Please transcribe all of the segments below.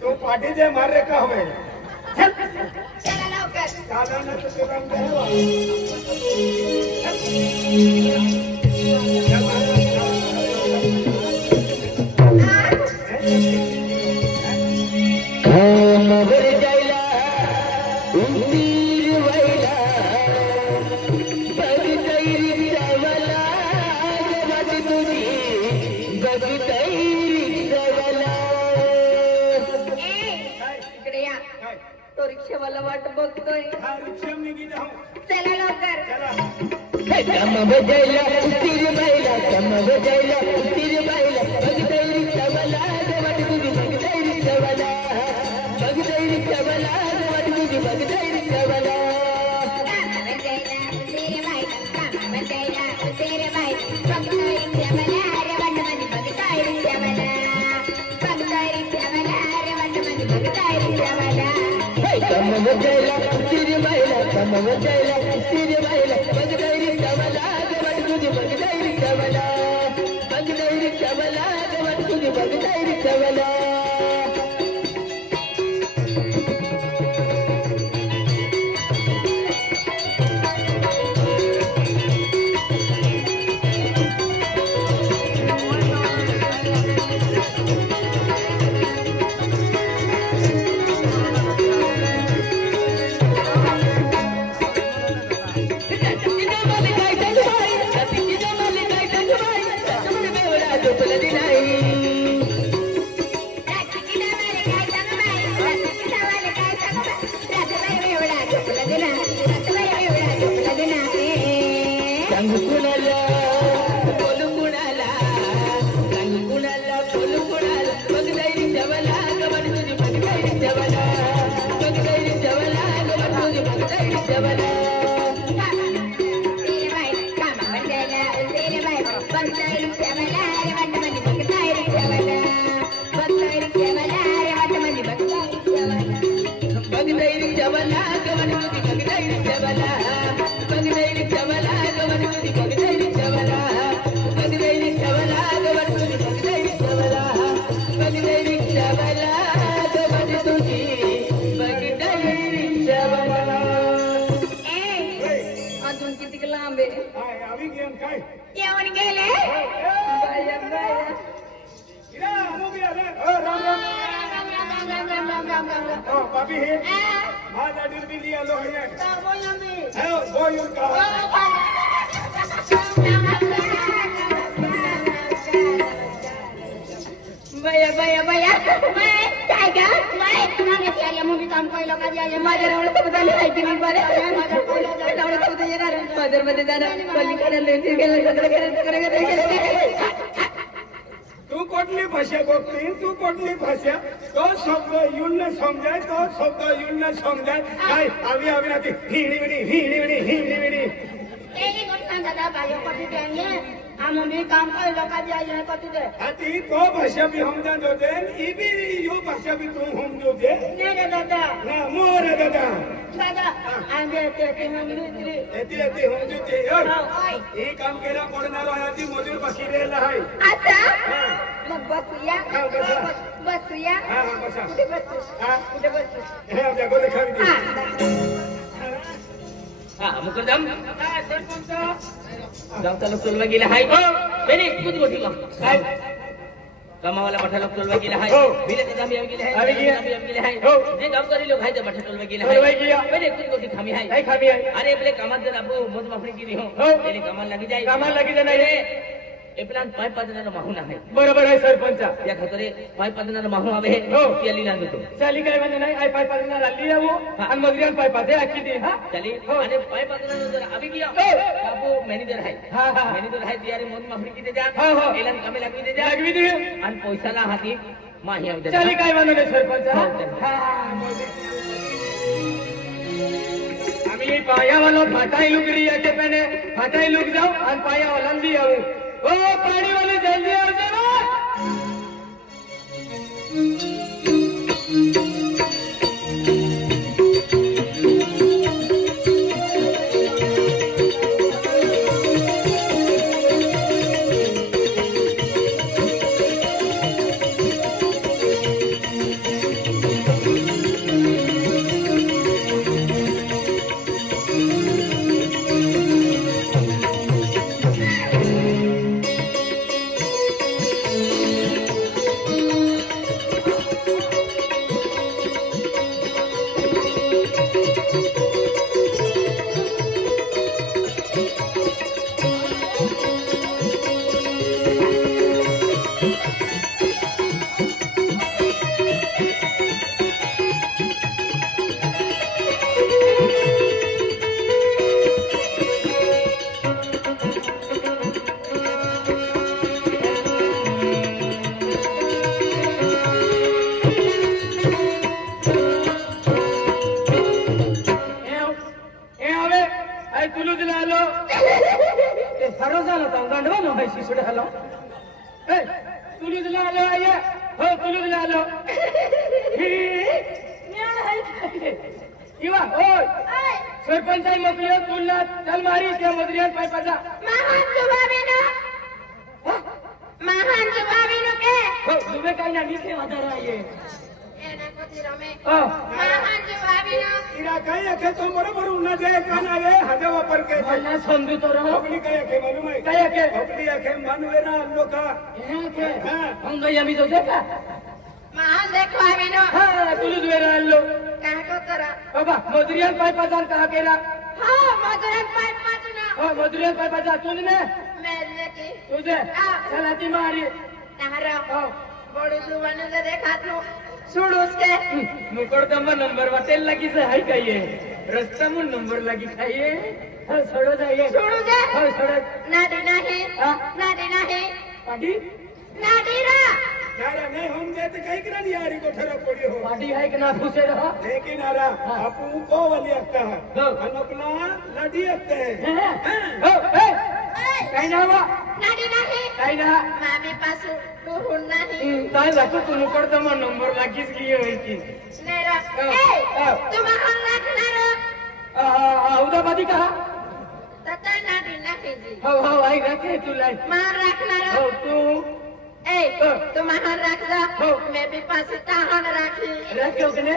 तू पाठी जे मारे का हवे चला लवकर चालना तर तुला देवा मगर जायला उंदीर व्हायला बघतैरी जावला जगात तुझी बघतैरी जावला इकडे या तो रिक्षावाला वाट बघतोय रिक्षा मी गेला चला लवकर कम बजायला उंदीर व्हायला कम बजायला उंदीर व्हायला बघतैरी जावला जगात तुझी बघतैरी जावला बघतैरी जावला जगात तुझी बघतैरी जावला कम बजायला उंदीर व्हायला कम बजायला उंदीर व्हायला बघतैरी जावला जगात तुझी बघतैरी जावला बघतैरी जावला जगात तुझी बघतैरी जावला तू कोटली भाषा बघते तू कोटली भाषा तो शब्द येऊन न समजाय तो शब्द येऊन न समजाय काय आवी आवी ना ती हिडी विडी हम भी काम कर लगा जाए कति दे आती तो भाषा भी हम जान दो दे ई भी यो भाषा भी तुम हम दो दे मेरे दादा ना मोरे दादा दादा आंबे ते हम दुसरी एते हम जो ते ओय हे काम केला पडणार आहे ती मजूर बाकी राहिला आहे आता मग बसूया बसूया हां बसा कुठे बसू हां कुठे बसू हे आमच्या गोले खावी मुकरदम जाऊ त्याला चोलवा गेला हाय बेने कुछ गोठी का काय कामावाला मठा लोक चोलवा गेला हाय बिले ते जामी गेले हाय आवी गेले हाय जे काम करी लोक हाय ते मठा चोलवा गेला हाय बेने कुछ गोठी खामी हाय काय खामी हाय अरे आपले कामात जर आपो मोज माफणी केली हो तेने कामाला लागी जाय नाही ए प्लान पाय पादनाला माहून आहे बरोबर आहे सरपंच या खातरे पाय पादनाला माहून हवे केली ना तो चाली काय म्हणजे नाही आय पाय पादनाला आली जाऊ आणि मजूर पाय पादे राखी दे हा चाली आणि पाय पादनाला जर आवी गया आपो मॅनेजर आहे मॅनेजर आहे तियारे मोज माफणी किती जा एला कामे लागवी दे आणि पैसाला हाती माही आवी चाली काय म्हणले सरपंच आम्ही पायावालो फाटाई लुकरी याचे पेने फाटाई लुक जाऊ आणि पायावाला भी आऊ ओ पाणी वाली जल्दी आ जाओ का ए तुलूज ला लो आये हो तुलूज ला लो इवा ओ सरपंच साहेब मोकळ्या तुला चल मारी त्या मधुरियात पाय पाजा महान जवाबीनो के हो दुबे काही ना नीचे वादर आहे एना कोती रमे ओ महान जवाबीनो इरा काय अखे तो बरोबर उन्हा जे काना वे हजा वापर के मला समजू तो रहो अपनी काय अखे मालूम है काय अखे अपनी अखे मनवेरा लोका हे के हां हम गई अभी तो देखा महान देखवाबीनो हां तुलूज वेरा लो का को तरा बाबा मधुरियात पाय पाजा कहा केला हां मधुरन पाय पाजना हो मधुरियात पाय पाजा तुझने मेरे की तुझे चलाती मारी तारा हो बड़ू जुवान जे देखातलो सुडूस के मुकरदमा नंबर वाटेल लगी से हाय काये रस्ता मुन नंबर लगी खाये हा सडो जाये सुडू जे हा सडो नाडी नाही हां नाडी नाही पाटी नाडी रा नारा नहीं हम जेते कई करा यारी को ठरा पड़ी हो पाटी है कि ना फुसे रहा लेकिन नारा अपू को वाली अक्का है अनपला लड़ी अक्का है हो ए काय ना वा नाडी नाही काय ना मामी पासू दुहुन नाही काय लागतो तू मुकरदमा नंबर लागीच की होई की नेरा ए तू महान लागणार औदाबादी कहा तता नाडी नाही जी हो हो आई रखे तुला महान राखणार हो तू ए तू महान राखला मैं भी पास तहान राखी रखे ओकने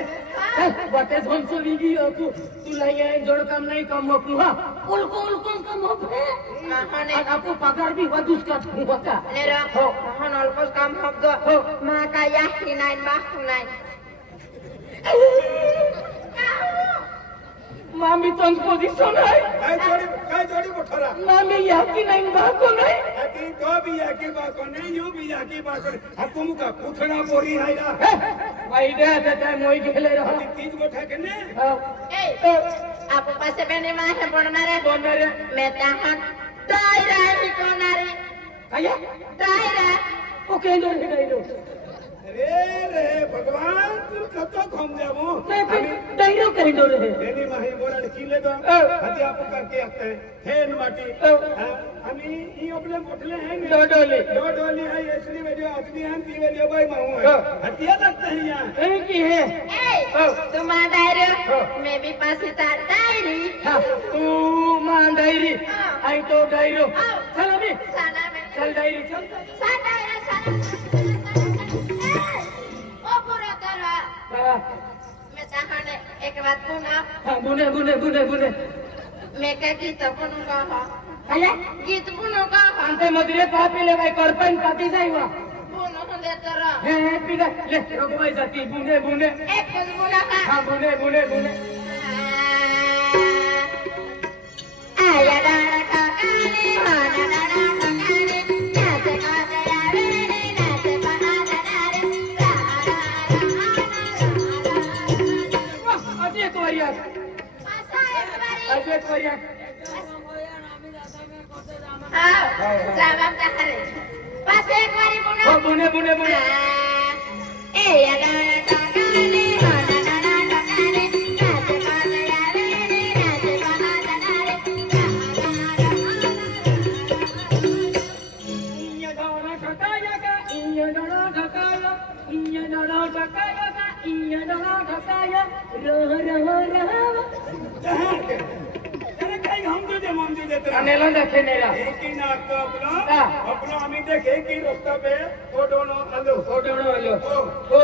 वाटे झोंसो विगी तू तुला ये जोड काम नाही काम मकू हा उलकुल काम होते महान आपको पगार भी वदुस का होता नेरा महान अल्पस काम हबदो मा का याही नाही माखू नाही मामी तो पोजीशन है काय जोड़ी को ठरा मामी याकी नहीं बाको नहीं अति तो भी याकी बाको नहीं यू भी याकी बाको आपको मुका पुथना पोरी आइला भाई दे ते मोई गेले रहा तीज गोठा के ने ए आप पासे बेने मा है बननारे बोनरे मैं तहान दायरा ही कोनारे आया दायरा ओके नो रे रे भगवान तू कतो घूम जाबो मैं डायरो कह दो रे एनी माही बोरा किले दो हदी आप करके आते हेन माटी हमी ई अपने मोटले हैं दो डोली है इसलिए वे जो आदमी हैं ती वे जो भाई माहू है हतिया लगता है यहां ए की है ए तुम दायरा मैं भी पास दायरी तू मान डायरी आई तो डायरो चल अभी साना में चल डायरी चल सा दायरा साना ओ पूरा करा मैं तहान एक बात पुना हां बुने बुने बुने बुने मैं का गीत पुनुगा हा आया गीत पुनुगा हा अंते मधुरे पापी ले भाई करपन पाती जाईवा पुनु दे तरा हे पिगा ले रोगवाई जाती बुने बुने एक कुछ पुना का हां बुने बुने बुने आया डाला काकाने हाना डाला काकाने नाचे काचे आवे नाचे बहाना रे आज एक वरिया पासा एक बारी आज एक वरिया हां जवाब दहरे पास एक बारी पुना हो बुने बुने बुने ए या डाला काकाने हाना डाला काकाने नाचे काचे आवे नाचे बहाना रे इया डाला ढकाया का इया डाला ढकाया इया डाला ढकाया का इया डाला ढकाया रह कहां के अरे कई हम जो दे मम दे तेरा अनेला देखे नेला एक ही नाक तो अपना हमें देखे कि रास्ता पे ओ दोनों आलो ओ डोड़ो आलो ओ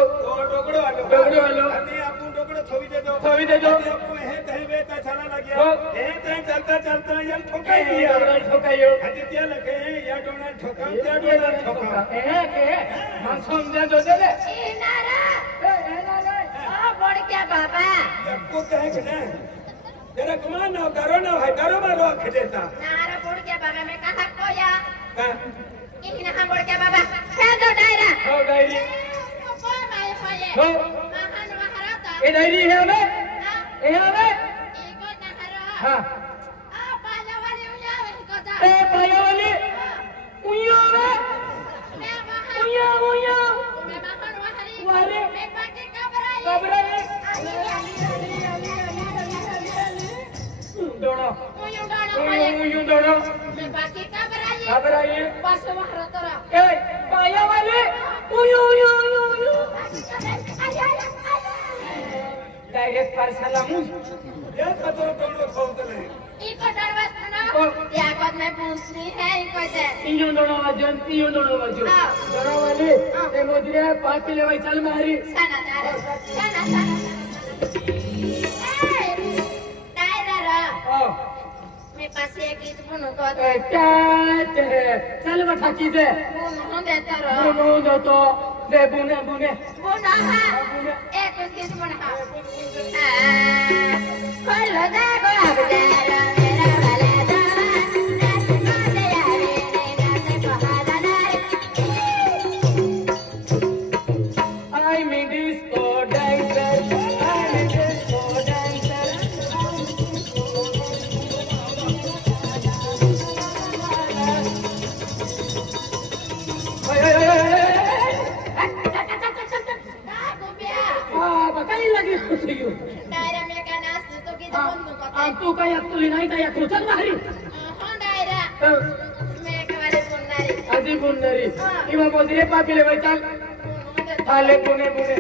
डोगड़ो आलो अभी आपको डोगड़ो थोड़ी दे दो आपको है कहीं वे का छाना लग गया है कहीं चलता ये ठोकाई दिया ठोकायो आदित्य लगे या डोना ठोका या डोना ठोका ए के हम समझे दो दे ए नारा ए नारे आ बड़ क्या बाबा सबको कहे कि ना जरा कमान ना करो ना भाई करो मारो खेदेता नारा बड़ क्या बाबा मैं कहा कोया का इही ना बड़ क्या बाबा खेल दो डायरा हो डायरी को माय होये हो महान महाराता ए डायरी है हमें ए हमें एको नहरा हां आ पाला वाली उया वे को जा ए पाया वाली उयो में मैं महान उयो उयो मैं महान वहारी वाले मैं बाकी कबराई कबराई आली दोड़ो उयो डाणो होये उयो दोड़ो मैं बाकी कबराई कबराई पास मारो तोरा ए पाया वाले उयू उयू उयू उयू डायरेक्ट पार्सला मुझ ये खतरो तुम लोग खोलते नहीं इको डरवस ना या कद में पूछनी है इको से तीनों दोनों वजन दोनों वाले ए मोजरे पापी ले भाई चल मारी sana Daira ओ मैं पास एक गीत बुनो को चल बठा की दे बुनो देता रो बुनो दो तो दे बुने बुने बुनो हा एक गीत बुनो हा खोलो दे गो अब तेरा मेरा वाला जवान नाच दे यारे नाच बहादुर I mean disco dancer I mean disco dancer बताई लगी खुशी Daira में का नाच तो गीत बुनो को तू काय तुली नाही काय तू चल मारी हां दायरा मैं कवाले पुन्नारी आजी बुंदरी इवा मोजरे पापी ले भाई चल थाले बुने बुने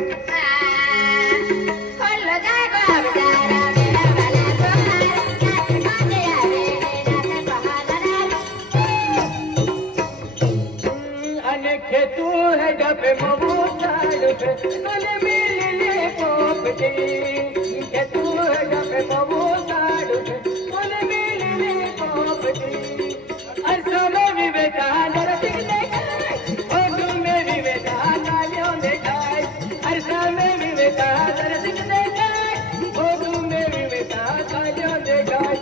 खोलो जागो अब तारा मेरा वाला सोहार नाच दे यारे नाच बहादुर अने खेतू है डबे मबूताड़ पे अने मिलने पोपटी खेतू है डबे मबूताड़ पे अने मिलने पोपटी अर्सा में भी बेटा नरसिंह देखाय ओडू में भी बेटा नालियों देखाय अर्सा में भी बेटा नरसिंह देखाय ओडू में भी बेटा नालियों देखाय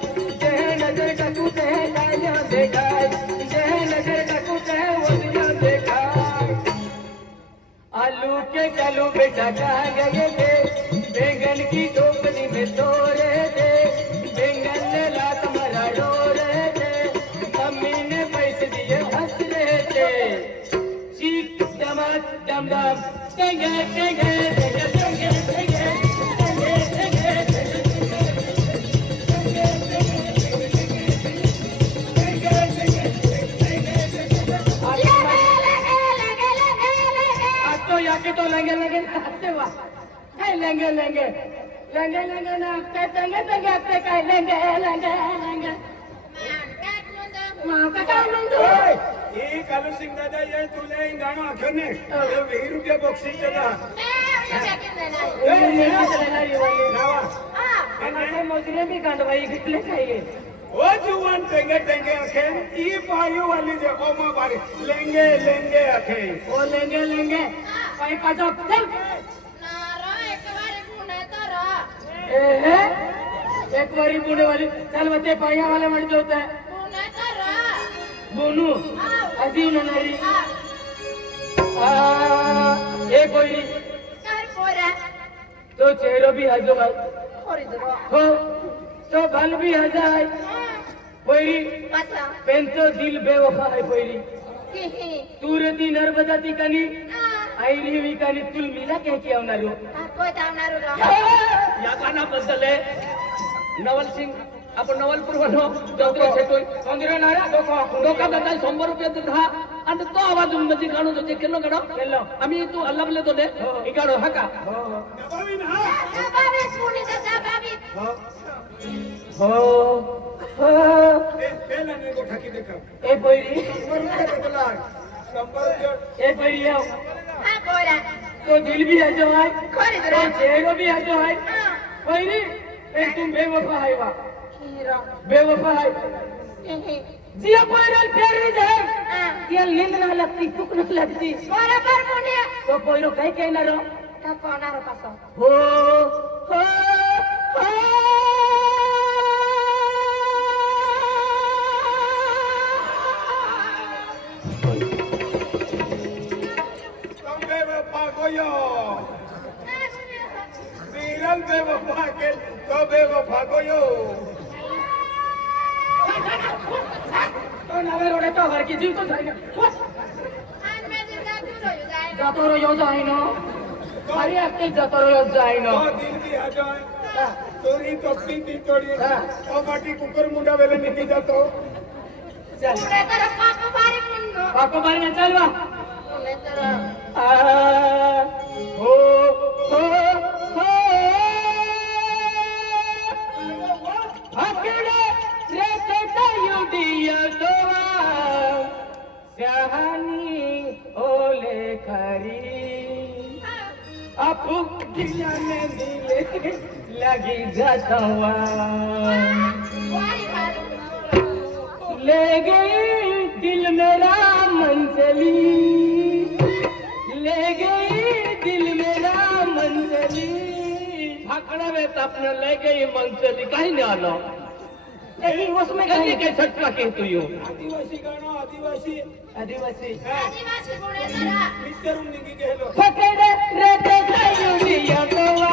जह नजर टकू तह नालियों देखाय जह नजर टकू तह वदियों देखाय आलू के चालू बेटा कहाँ गए थे बैंगन की टोकरी में सो रहे थे बैंगन ने लात मरा रो रहे थे मम्मी ने पैसे दिए हंस रहे थे चीख दमाद दम दम टेंगे टेंगे टेंगे टेंगे टेंगे टेंगे टेंगे तो याके तो लेंगे लेंगे हत्ते वाह है लेंगे लेंगे लेंगे लेंगे ना हत्ते तेंगे तेंगे हत्ते का लेंगे लेंगे लेंगे मां का काम नंदू ये कालू सिंह दादा ये तुले इन गाणं आखने ये 20 रुपया बक्षीस देगा नावा हमारे मोजरे भी गंडवाई कितने चाहिए ओ जुवान टेंगे टेंगे आखे ई पायू वाली जे ओमा बारी लेंगे लेंगे आखे ओ लेंगे लेंगे पाई पाछो चल एक बारी बुने वाली चल बच्चे पाइया वाले मर जो होता है बोनू अजी उन्होंने ये कोई तो चेहरो भी हजो भाई हो तो गल भी हजाय कोई पेन तो दिल बेवफा है कोई तूरती नर्मदा ती कनी आईली हुई कनी तुल मिला कह के आवनारो या गाना बदल है नवल सिंह आपण नवलपूर वनो दोकरो छेतोय 15 नारा दोका बदल 100 रुपया दहा आणि तो आवाज मध्ये गाणो तो केलो गाणो केलो आम्ही तू अल्लाबले तो दे ई गाणो हका दबावी ना हो हो पेला ने को ठाकी देखा ए बोईरी बोला संपर्क जो ए बोईरी आओ तो दिल भी है जो है तो चेहरो भी है जो है बोईरी ए तुम बेवफा है वा बेवफा है जिया पोइरल फेर जाए ये नींद ना लगती भूख ना लगती बराबर मुनिया तो पोइरो कहीं कहीं ना रो का कोना रो पासो हो हो हो तुम बेवफा गोयो वीरल बेवफा के तो बेवफा गोयो तो नवे रोडे तो घर की जीव तो जाएगा आज मैं जिंदा दूर हो जाएगा जातो रो यो जाइनो अरे आपके जातो रो यो जाइनो तो दिल भी आ जाए तोरी टोपी ती तोड़ी और माटी कुकर मुंडा वेले निकल जातो चल पूरे तरफ पाप बारी पाको बारी में चलवा हो हो हो अकेले रहते तयुडिया दोवा सहानी ओले खरी अपू दिया में दिले लगी जातवा ले गई दिल मेरा मंजली ले गई दिल मेरा मंजली भाकड़ा में अपने ले गई मंजली कहीं नहीं आना नहीं उसमें कहीं के छटका के तू यो आदिवासी गाना आदिवासी आदिवासी आदिवासी गुणे जरा मिस्टर उन्हीं के लो पकड़े रहते तयुडिया दोवा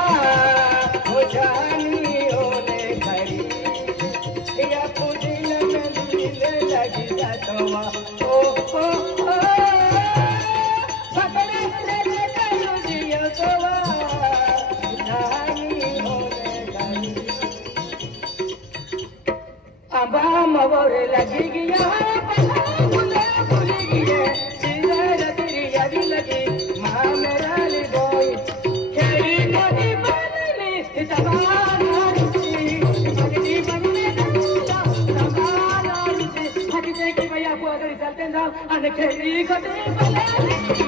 हो जानी ओले खरी या पुदिल में दिल लगी जातवा ओ पकड़े रहते तयुडिया दोवा जानी ओले खरी अबा मवरे लगी गया भूल गए तेरी लगी माँ मेरा ली बोई खेली कोई बनली तबाना रुचि भगती बनने दूला तबाना रुचि भगते की भैया को अगर चलते जाओ अन खेली कोई बनली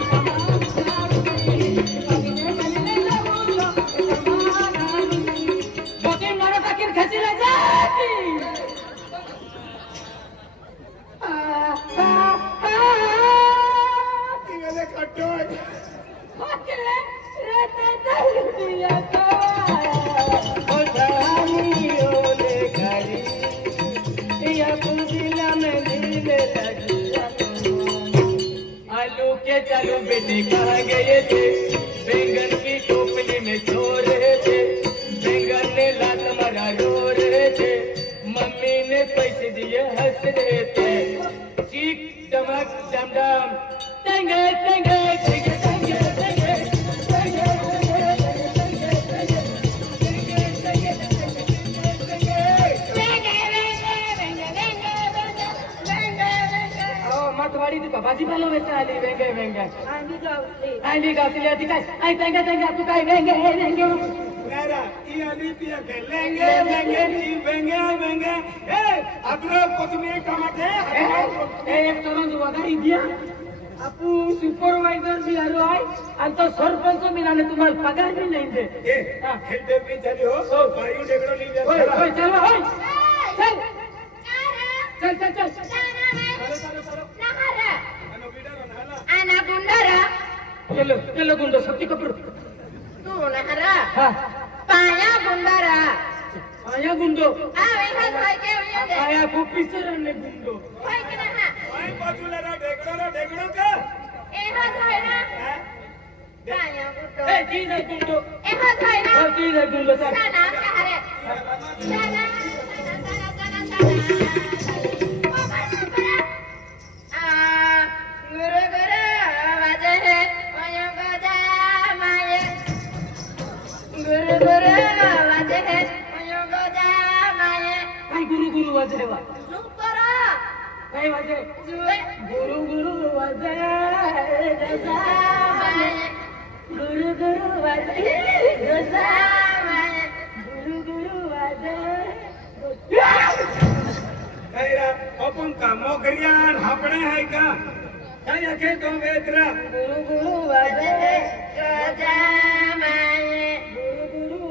तबाना रुचि भगते बनने दूला तबाना रुचि बोती मारो तकिर खसी ले जाती इंगले कटो अकेले रहते तयुडिया दोवा हो जानी ओले खरी या पुदिला में दिल लगी आलू के चालू बेटे कहाँ गए थे बैंगन की टोपली में सो रहे थे बैंगन ने लात मारा रो रहे थे मम्मी ने पैसे दिए हंस रहे थे चीक चमक डम डम टेंगे टेंगे टेंगे टेंगे टेंगे मतवाड़ी ती बाबाजी पालो वेचा आली वेंगे वेंगे आली गावली आती काय आई तेंगे तेंगे तू काय वेंगे वेंगे मेरा ये अभी पिया के लेंगे लेंगे नी वेंगे वेंगे ए अपना कोतमी टमाटे एक तोरण वगारी दिया आपू सुपरवायझर भी आलो आहे आणि तो सरपंच मिळाले तुम्हाला पगार भी नाही दे ए खेलते भी चली हो बायू डेगड़ो ली जा होय होय चल होय चल चल चल चल Anak bundara, चलो चलो गुंडो सबकी कपड़ tu nahara, हां paya bundara. आया गुंडो Wihas hoy ke uyade. आया खूप ने गुंडो Hoy ke naha. आई बाजूला रा डेगड़ो का Ehas hoy na. Paya buto. ए जी रे गुंडो Ehas hoy na. ओ जी रे गुंडो सा Sana kahare. Sana. Guru guru wajah oyong goja maye. Guru guru wajah oyong goja maye. काय गुरु गुरु वाजेवा Lukara. काय वाजे Juwe. गुरु गुरु वाजे Goja maye. गुरु गुरु वाजे Goja maye. गुरु गुरु वाजे कहिरा अपन कामो करियान हापणे है का काय आखे तो वेतरा